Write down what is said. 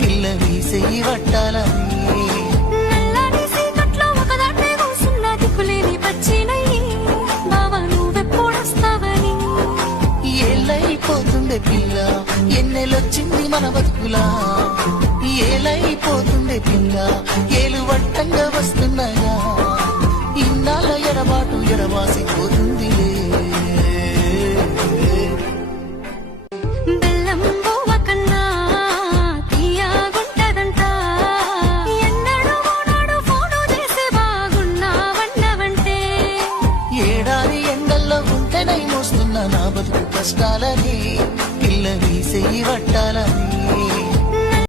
పిల్ల వీసెయ్యి వట్టాలని ఏలైపోతుండే పిల్ల ఎన్నెలొచ్చింది మన బతుకులా ఏలైపోతుండే పిల్ల ఏలు వట్టంగా వస్తున్నాయా ఇన్నాళ్ళ ఎడబాటు ఎడవాసిపోతుందిలే ఏడాది ఎండల్లో ఉంటేనై మోస్తున్నా నా బతుకు కష్టాలని పిల్ల వీసెయ్యి వట్టాలని